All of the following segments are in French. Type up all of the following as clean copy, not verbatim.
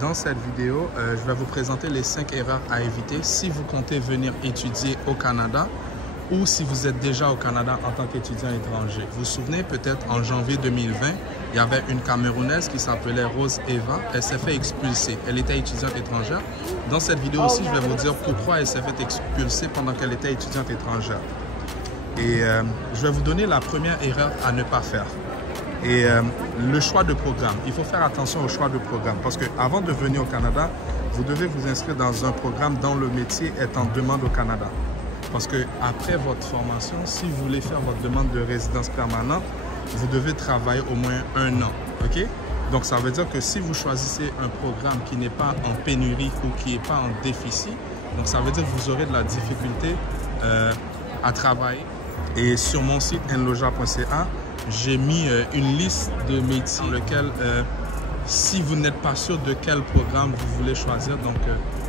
Dans cette vidéo, je vais vous présenter les 5 erreurs à éviter si vous comptez venir étudier au Canada ou si vous êtes déjà au Canada en tant qu'étudiant étranger. Vous vous souvenez peut-être en janvier 2020, il y avait une Camerounaise qui s'appelait Rose Eva. Elle s'est fait expulser. Elle était étudiante étrangère. Dans cette vidéo aussi, je vais vous dire pourquoi elle s'est fait expulser pendant qu'elle était étudiante étrangère. Et je vais vous donner la première erreur à ne pas faire. Et le choix de programme. Il faut faire attention au choix de programme parce qu'avant de venir au Canada, vous devez vous inscrire dans un programme dont le métier est en demande au Canada. Parce qu'après votre formation, si vous voulez faire votre demande de résidence permanente, vous devez travailler au moins 1 an. Okay? Donc, ça veut dire que si vous choisissez un programme qui n'est pas en pénurie ou qui n'est pas en déficit, donc ça veut dire que vous aurez de la difficulté à travailler. Et sur mon site nloja.ca, j'ai mis une liste de métiers dans lesquels, si vous n'êtes pas sûr de quel programme vous voulez choisir, donc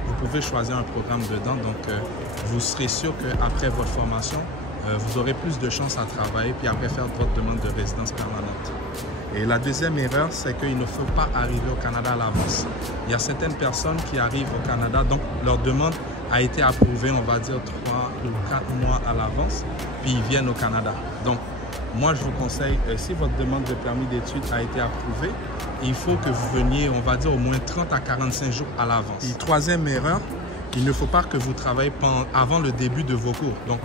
vous pouvez choisir un programme dedans. Donc, vous serez sûr qu'après votre formation, vous aurez plus de chances à travailler puis après faire votre demande de résidence permanente. Et la deuxième erreur, c'est qu'il ne faut pas arriver au Canada à l'avance. Il y a certaines personnes qui arrivent au Canada, donc leur demande a été approuvée, on va dire 3 ou 4 mois à l'avance, puis ils viennent au Canada. Donc, moi, je vous conseille, si votre demande de permis d'études a été approuvée, il faut que vous veniez, on va dire, au moins 30 à 45 jours à l'avance. Et troisième erreur, il ne faut pas que vous travaillez avant le début de vos cours. Donc,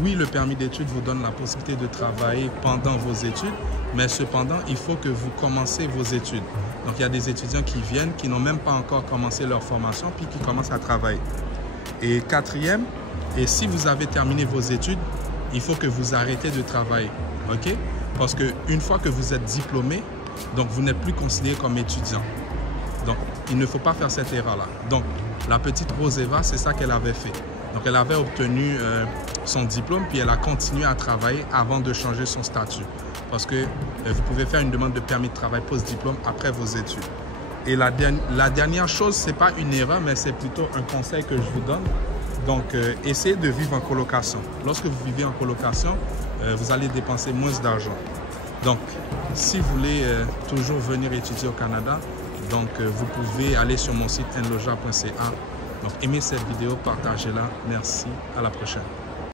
oui, le permis d'études vous donne la possibilité de travailler pendant vos études, mais cependant, il faut que vous commencez vos études. Donc, il y a des étudiants qui viennent, qui n'ont même pas encore commencé leur formation, puis qui commencent à travailler. Et quatrième, et si vous avez terminé vos études, il faut que vous arrêtez de travailler, ok? Parce qu'une fois que vous êtes diplômé, donc vous n'êtes plus considéré comme étudiant. Donc, il ne faut pas faire cette erreur-là. Donc, la petite Rose Eva, c'est ça qu'elle avait fait. Donc, elle avait obtenu son diplôme, puis elle a continué à travailler avant de changer son statut. Parce que vous pouvez faire une demande de permis de travail post-diplôme après vos études. Et la dernière chose, ce n'est pas une erreur, mais c'est plutôt un conseil que je vous donne. Donc, essayez de vivre en colocation. Lorsque vous vivez en colocation, vous allez dépenser moins d'argent. Donc, si vous voulez toujours venir étudier au Canada, donc vous pouvez aller sur mon site nloja.ca. Donc, aimez cette vidéo, partagez-la. Merci. À la prochaine.